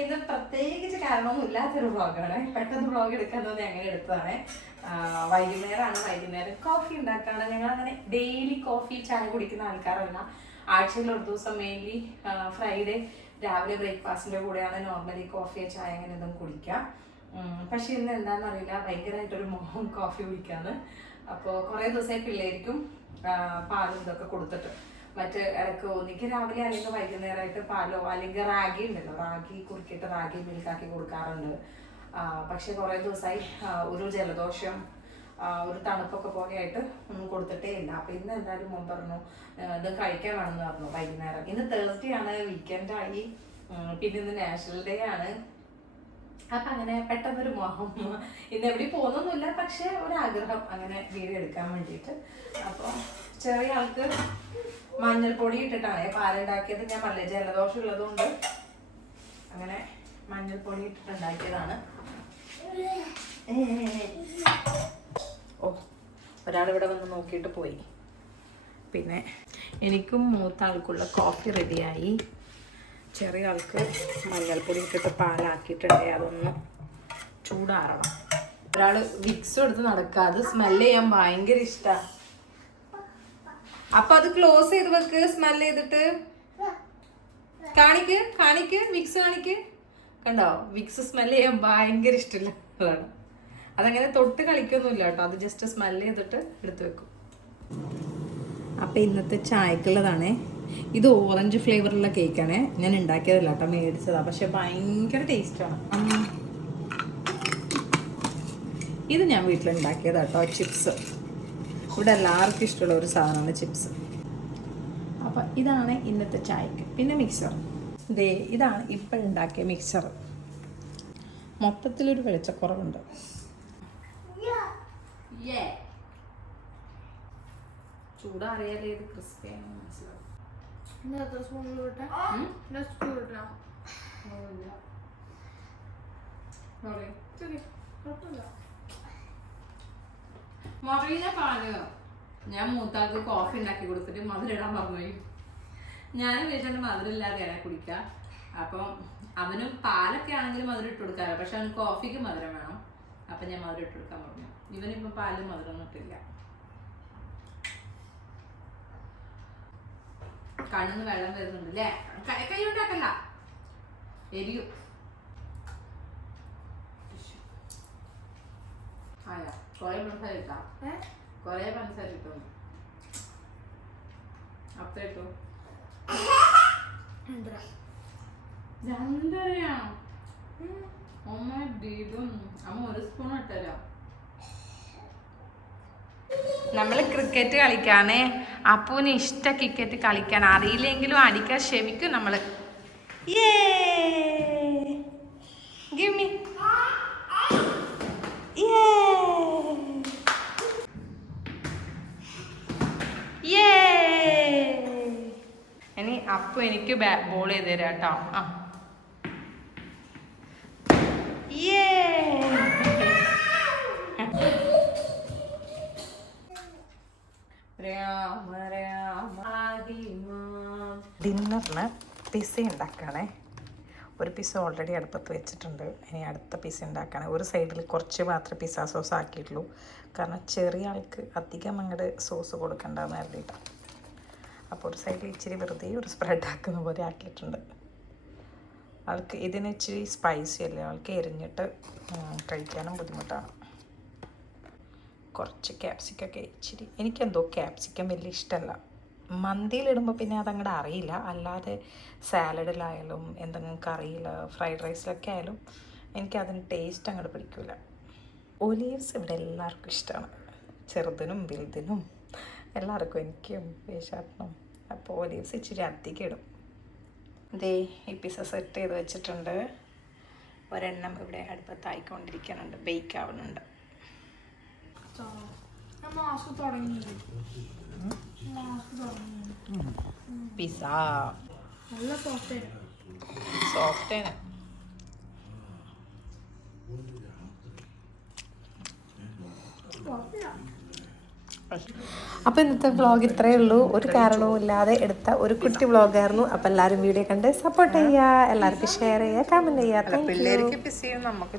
ഇത് പ്രത്യേകിച്ച് കാരണമൊന്നും ഇല്ലാത്തൊരു വ്ളോഗാണ് പെട്ടെന്ന് വ്ളോഗ് എടുക്കാൻ തോന്നി അങ്ങനെ എടുത്തതാണ്. വൈകുന്നേരമാണ് വൈകുന്നേരം കോഫി ഉണ്ടാക്കാണ്. ഞങ്ങൾ അങ്ങനെ ഡെയിലി കോഫി ചായ കുടിക്കുന്ന ആൾക്കാരല്ല. ആഴ്ചയിൽ ഒരു ദിവസം മെയിൻലി ഫ്രൈഡേ രാവിലെ ബ്രേക്ക്ഫാസ്റ്റിന്റെ കൂടെയാണ് നോർമലി കോഫിയോ ചായ അങ്ങനെ ഒന്നും കുടിക്കാം പക്ഷെ ഇന്ന് എന്താണെന്ന് അറിയില്ല. ഭയങ്കരമായിട്ടൊരു മോഹം കോഫി കുടിക്കാന്ന്. അപ്പോൾ കുറേ ദിവസമായി പിള്ളേർക്കും പാലും ഇതൊക്കെ കൊടുത്തിട്ട്. മറ്റ് ഇടയ്ക്ക് ഒന്നിക്ക് രാവിലെ അല്ലെങ്കിൽ വൈകുന്നേരമായിട്ട് പാലോ അല്ലെങ്കിൽ റാഗി ഉണ്ടല്ലോ. റാഗി കുറുക്കിയിട്ട് റാഗി മിൽക്കാക്കി കൊടുക്കാറുണ്ട്. പക്ഷെ കുറേ ദിവസമായി ഒരു ജലദോഷം ഒരു തണുപ്പൊക്കെ പോലെ ആയിട്ട് ഒന്നും കൊടുത്തിട്ടേ ഇല്ല. അപ്പൊ ഇന്ന് എന്തായാലും മോൻ പറഞ്ഞു ഇത് കഴിക്കാൻ വേണമെന്ന് പറഞ്ഞു വൈകുന്നേരം. ഇന്ന് തേഴ്സ്ഡേ ആണ് വീക്കെൻഡ് ആയി. പിന്നെ ഇന്ന് നാഷണൽ ഡേ ആണ്. അപ്പൊ അങ്ങനെ പെട്ടെന്നൊരു മോഹം. ഇന്ന് എവിടെ പോകുന്നൊന്നുമില്ല പക്ഷെ ഒരു ആഗ്രഹം അങ്ങനെ വീഡിയോ എടുക്കാൻ വേണ്ടിയിട്ട്. അപ്പോൾ ചെറിയ ആൾക്ക് മഞ്ഞൾപ്പൊടി ഇട്ടിട്ടാണ്. പാലുണ്ടാക്കിയത് ഞാൻ പറഞ്ഞില്ല ജലദോഷം ഉള്ളതുകൊണ്ട് അങ്ങനെ മഞ്ഞൾപ്പൊടി ഇട്ടിട്ടുണ്ടാക്കിയതാണ്. ഓ ഒരാളിവിടെ വന്ന് നോക്കിയിട്ട് പോയി. പിന്നെ എനിക്കും മൂത്ത ആൾക്കുള്ള കോഫി റെഡിയായി ചെറിയ ആൾക്ക് മഞ്ഞൾപ്പൊടി ഇട്ടിട്ട് പാലാക്കിയിട്ടുണ്ട് അതൊന്ന് ചൂടാറണം. ഒരാൾ വിക്സ് എടുത്ത് നടക്കുക അത് സ്മെൽ ചെയ്യാൻ ഭയങ്കര ഇഷ്ടമാണ് അപ്പൊ അത് ക്ലോസ് ചെയ്ത് വെക്ക് സ്മെൽ ചെയ്തിട്ട്. കാണിക്ക് കാണിക്ക് വിക്സ് കാണിക്ക്. കണ്ടോ? വിക്സ് സ്മെൽ ചെയ്യാൻ ഭയങ്കര ഇഷ്ടമില്ല അതാണ് അതങ്ങനെ തൊട്ട് കളിക്കൊന്നുമില്ല കേട്ടോ. അത് ജസ്റ്റ് സ്മെൽ ചെയ്തിട്ട് എടുത്തു വെക്കും. അപ്പം ഇന്നത്തെ ചായക്കുള്ളതാണേ. ഇത് ഓറഞ്ച് ഫ്ലേവറുള്ള കേക്കാണേ ഞാൻ ഉണ്ടാക്കിയതല്ല കേട്ടോ മേടിച്ചതാ. പക്ഷെ ഭയങ്കര ടേസ്റ്റാണ് ഇത് ഞാൻ വീട്ടിലുണ്ടാക്കിയതാട്ടോ ചിപ്സ് ഇവിടെ എല്ലാവർക്കും ഇഷ്ടമുള്ള ഒരു സാധനമാണ് ചിപ്സ്. അപ്പം ഇതാണ് ഇന്നത്തെ ചായക്ക്. പിന്നെ മിക്സർ ദേ ഇതാണ് ഇപ്പം ഉണ്ടാക്കിയ മിക്സർ മൊത്തത്തിലൊരു വെളിച്ചക്കുറവുണ്ട്. ചൂടറിയാലേ ഇത് ക്രിസ്പിയാണ് മനസ്സിലാവും. ഇന്നത്തെ സ്പൂണിൽ ഞാൻ ഞാൻ മൂത്താൾക്ക് കോഫി ഉണ്ടാക്കി കൊടുത്തിട്ട് മധുര ഇടാൻ പറഞ്ഞു. ഞാൻ വിചാരിച്ചു മധുരം ഇല്ലാതെയാണ് കുടിക്കുക അപ്പം അവനും പാലൊക്കെ ആണെങ്കിലും മധുരം ഇട്ട് കൊടുക്കാറ്. പക്ഷെ അവന് കോഫിക്ക് മധുരം വേണം. അപ്പം ഞാൻ മധുരം ഇട്ട് കൊടുക്കാൻ പറഞ്ഞു. ഇവനിപ്പോൾ പാലിൽ മധുരം ഇട്ടില്ല. കണ്ണിന്ന് വെള്ളം വരുന്നുണ്ട് അല്ലേ? കൈ ഉണ്ടാക്കല്ല എരിയും. ആയാ. കുറേ പഞ്ചസാര ഇട്ടാ ഏ? കുറേ പഞ്ചസാര ഇട്ടു അത്ര ഇട്ടു രണ്ടരയാ അമ്മ ഇതും അമ്മ ഒരു സ്പൂൺ നമ്മൾ ക്രിക്കറ്റ് കളിക്കാനേ അപ്പൂന് ഇഷ്ട ക്രിക്കറ്റ് കളിക്കാൻ. അറിയില്ലെങ്കിലും അടിക്കാൻ ക്ഷമിക്കും നമ്മൾ ഗിവ് മീ അപ്പു എനിക്ക് ബോൾ ചെയ്ത് തരാം കേട്ടോ. ആ. ഡിന്നറിന് പിസ ഉണ്ടാക്കണേ. ഒരു പിസ ഓൾറെഡി അടുപ്പത്ത് വെച്ചിട്ടുണ്ട്. ഇനി അടുത്ത പിസ ഉണ്ടാക്കണേ. ഒരു സൈഡിൽ കുറച്ച് മാത്രമേ പിസ്സ സോസ് ആക്കിയിട്ടുള്ളൂ. കാരണം ചെറിയ ആൾക്ക് അധികം അങ്ങോട്ട് സോസ് കൊടുക്കണ്ടെന്ന് കരുതിയിട്ടാണ് അപ്പോൾ ഒരു സൈഡിൽ ഇച്ചിരി വെറുതെ ഒരു സ്പ്രെഡ് ആക്കുന്ന പോലെ ആക്കിയിട്ടുണ്ട്. ആൾക്ക് ഇതിന് ഇച്ചിരി സ്പൈസി അല്ലേ? ആൾക്ക് എരിഞ്ഞിട്ട് കഴിക്കാനും ബുദ്ധിമുട്ടാണ്. കുറച്ച് ക്യാപ്സിക്കൊക്കെ ഇച്ചിരി എനിക്കെന്തോ ക്യാപ്സിക്കം വലിയ ഇഷ്ടമല്ല മന്തിയിലിടുമ്പോൾ പിന്നെ അതങ്ങോട്ട് അറിയില്ല. അല്ലാതെ സാലഡിലായാലും എന്തെങ്കിലും കറിയിൽ ഫ്രൈഡ് റൈസിലൊക്കെ ആയാലും എനിക്കതിന് ടേസ്റ്റ് അങ്ങോട്ട് പിടിക്കില്ല ഒലീവ്സ് ഇവിടെ എല്ലാവർക്കും ഇഷ്ടമാണ് ചെറുതിനും വലുതിനും എല്ലാവർക്കും എനിക്കും വേഷാട്ടനും അപ്പോൾ ഒലീവ്സ് ഇച്ചിരി അധികം ഇടും. ദേ ഈ പിസ സെറ്റ് ചെയ്ത് വെച്ചിട്ടുണ്ട്. ഒരെണ്ണം ഇവിടെ അടുപ്പത്തായിക്കൊണ്ടിരിക്കുന്നുണ്ട്. ബേക്ക് ആവുന്നുണ്ട്. പിസ നല്ല സോഫ്റ്റ് സോഫ്റ്റാണ് കുഴപ്പമില്ല അപ്പോൾ ഇന്നത്തെ വ്ളോഗ് ഇത്രയേ ഉള്ളൂ. ഒരു കാരണവും ഇല്ലാതെ എടുത്ത ഒരു കുട്ടി വ്ളോഗായിരുന്നു അപ്പോൾ എല്ലാവരും വീഡിയോ കണ്ട് സപ്പോർട്ട് ചെയ്യുക എല്ലാവർക്കും ഷെയർ ചെയ്യുക കമന്റ് ചെയ്യുക താങ്ക് യു പിള്ളേർക്ക് പിസ് നമുക്ക്